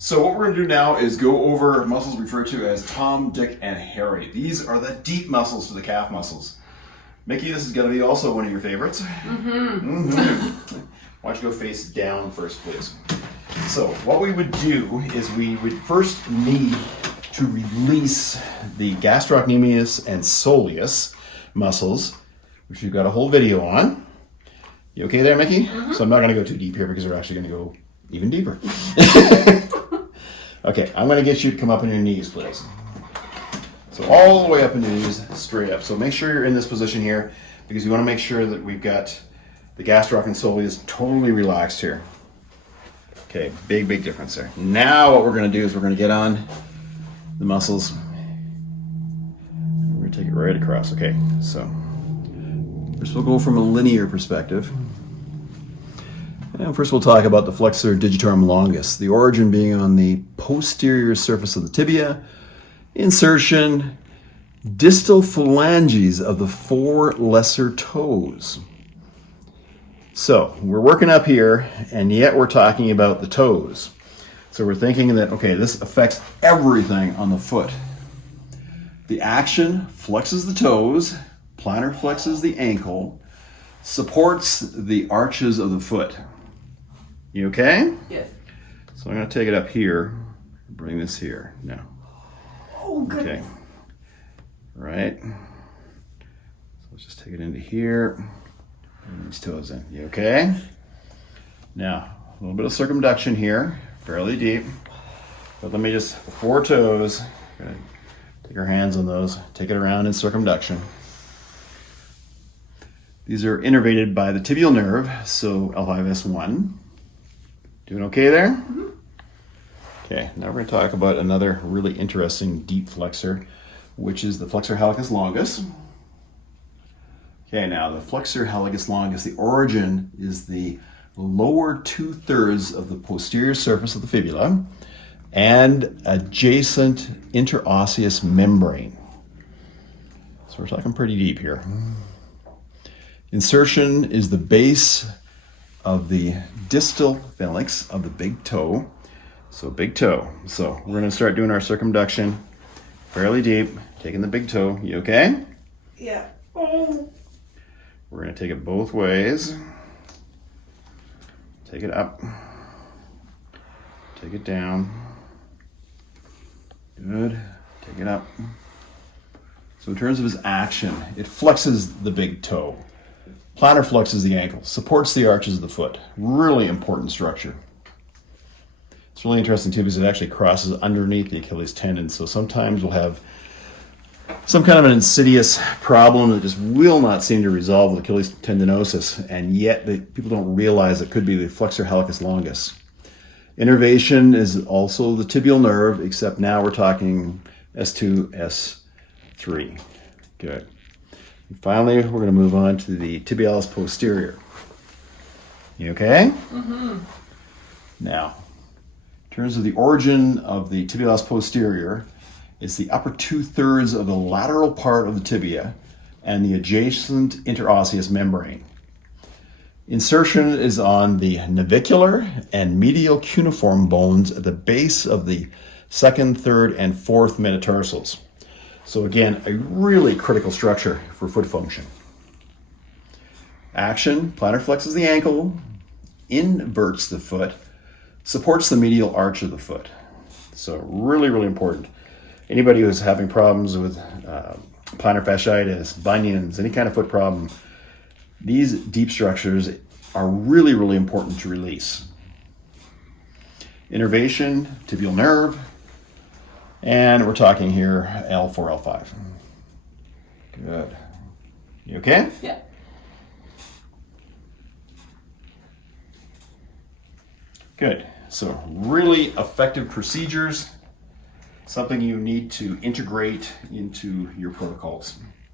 So what we're going to do now is go over muscles referred to as Tom, Dick, and Harry. These are the deep muscles to the calf muscles. Mickey, this is going to be also one of your favorites. Why don't you go face down first, please. So what we would do is we would first need to release the gastrocnemius and soleus muscles, which we've got a whole video on. You okay there, Mickey? So I'm not going to go too deep here because we're actually going to go even deeper. Okay, I'm going to get you to come up on your knees, please. So all the way up on your knees, straight up. So make sure you're in this position here because you want to make sure that we've got the gastroc and soleus totally relaxed here. Okay, big difference there. Now what we're going to do is we're going to get on the muscles. We're going to take it right across. Okay, so first we'll go from a linear perspective. And first we'll talk about the flexor digitorum longus, the origin being on the posterior surface of the tibia, insertion, distal phalanges of the four lesser toes. So we're working up here, and yet we're talking about the toes. So we're thinking that, okay, this affects everything on the foot. The action flexes the toes, plantar flexes the ankle, supports the arches of the foot. You okay? Yes. So I'm going to take it up here, bring this here now. Oh, goodness. Okay. Right. So let's just take it into here. Bring these toes in. You okay? Now, a little bit of circumduction here, fairly deep. But let me just, 4 toes, take our hands on those, take it around in circumduction. These are innervated by the tibial nerve, so L5S1. Doing okay there? Okay, now we're going to talk about another really interesting deep flexor, which is the flexor hallucis longus. Okay, now the flexor hallucis longus, the origin is the lower 2/3 of the posterior surface of the fibula and adjacent interosseous membrane. So we're talking pretty deep here. Insertion is the base of the distal phalanx of the big toe. So big toe. So we're going to start doing our circumduction fairly deep, taking the big toe. You okay? Yeah. Oh. We're going to take it both ways. Take it up. Take it down. Good. Take it up. So in terms of its action, it flexes the big toe. Plantar flexes the ankle, supports the arches of the foot. Really important structure. It's really interesting too because it actually crosses underneath the Achilles tendon. So sometimes we'll have some kind of an insidious problem that just will not seem to resolve with Achilles tendinosis, and yet people don't realize it could be the flexor hallucis longus. Innervation is also the tibial nerve, except now we're talking S2, S3. Good. And finally, we're going to move on to the tibialis posterior. You okay? Now, in terms of the origin of the tibialis posterior, it's the upper 2/3 of the lateral part of the tibia and the adjacent interosseous membrane. Insertion is on the navicular and medial cuneiform bones at the base of the 2nd, 3rd, and 4th metatarsals. So again, a really critical structure for foot function. Action, plantar flexes the ankle, inverts the foot, supports the medial arch of the foot. So really important. Anybody who's having problems with plantar fasciitis, bunions, any kind of foot problem, these deep structures are really important to release. Innervation, tibial nerve, and we're talking here L4, L5. Good. You okay? Yeah. Good. So really effective procedures, something you need to integrate into your protocols.